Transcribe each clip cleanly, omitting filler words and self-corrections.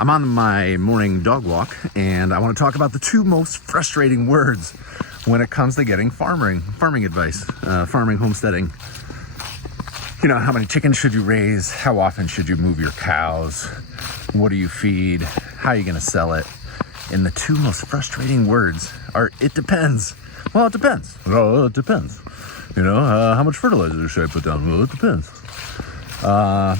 I'm on my morning dog walk, and I want to talk about the two most frustrating words when it comes to getting farming advice, farming, homesteading. You know, how many chickens should you raise? How often should you move your cows? What do you feed? How are you going to sell it? And the two most frustrating words are, it depends. Well, it depends. Well, it depends. You know, how much fertilizer should I put down? Well, it depends.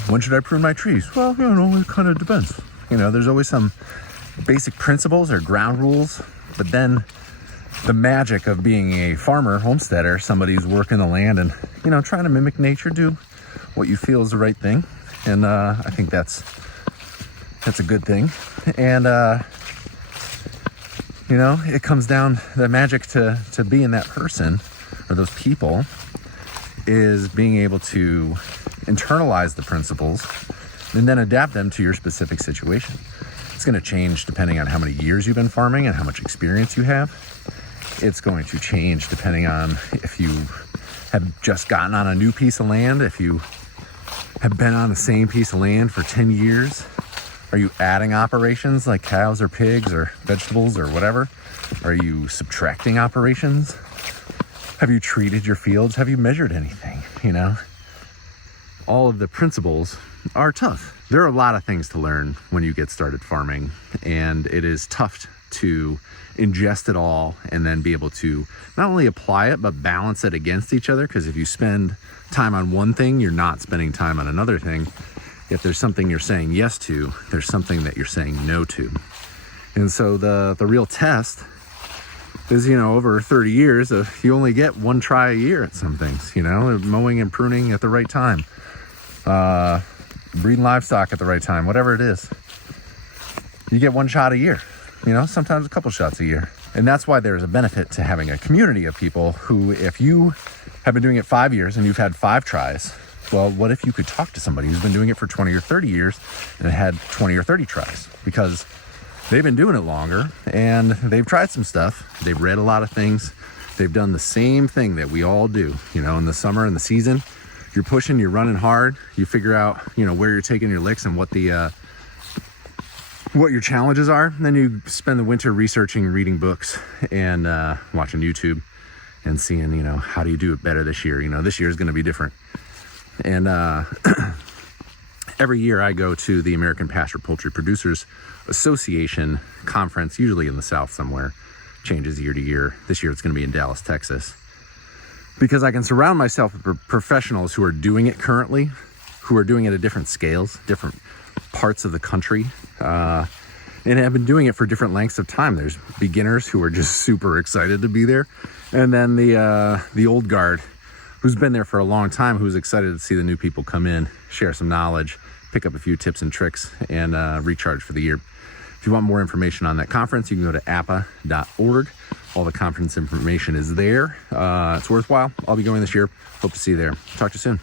When should I prune my trees? Well, you know, it kind of depends. You know, there's always some basic principles or ground rules, but then the magic of being a farmer, homesteader, somebody who's working the land and, you know, trying to mimic nature, do what you feel is the right thing. And I think that's a good thing. And, you know, it comes down, the magic to being that person or those people is being able to internalize the principles and then adapt them to your specific situation. It's going to change depending on how many years you've been farming and how much experience you have. It's going to change depending on if you have just gotten on a new piece of land, if you have been on the same piece of land for 10 years. Are you adding operations like cows or pigs or vegetables or whatever? Are you subtracting operations? Have you treated your fields? Have you measured anything? You know, all of the principles are tough. There are a lot of things to learn when you get started farming, and it is tough to ingest it all and then be able to not only apply it, but balance it against each other. Because if you spend time on one thing, you're not spending time on another thing. If there's something you're saying yes to, there's something that you're saying no to. And so the real test is, you know, over 30 years, you only get one try a year at some things, you know, mowing and pruning at the right time, breeding livestock at the right time, whatever it is. You get one shot a year, you know, sometimes a couple shots a year. And that's why there's a benefit to having a community of people who, if you have been doing it 5 years and you've had 5 tries, well, what if you could talk to somebody who's been doing it for 20 or 30 years and had 20 or 30 tries? Because they've been doing it longer and they've tried some stuff. They've read a lot of things. They've done the same thing that we all do. You know, in the summer and the season, you're pushing, you're running hard. You figure out, you know, where you're taking your licks and what your challenges are. And then you spend the winter researching, reading books and watching YouTube and seeing, you know, how do you do it better this year? You know, this year is going to be different. And every year I go to the American Pasture Poultry Producers Association conference, usually in the South somewhere. Changes year to year. This year it's going to be in Dallas, Texas. Because I can surround myself with professionals who are doing it currently, who are doing it at different scales, different parts of the country, and have been doing it for different lengths of time. There's beginners who are just super excited to be there, and then the old guard who's been there for a long time, who's excited to see the new people come in, share some knowledge, pick up a few tips and tricks, and recharge for the year. If you want more information on that conference, you can go to appa.org. All the conference information is there. It's worthwhile. I'll be going this year. Hope to see you there. Talk to you soon.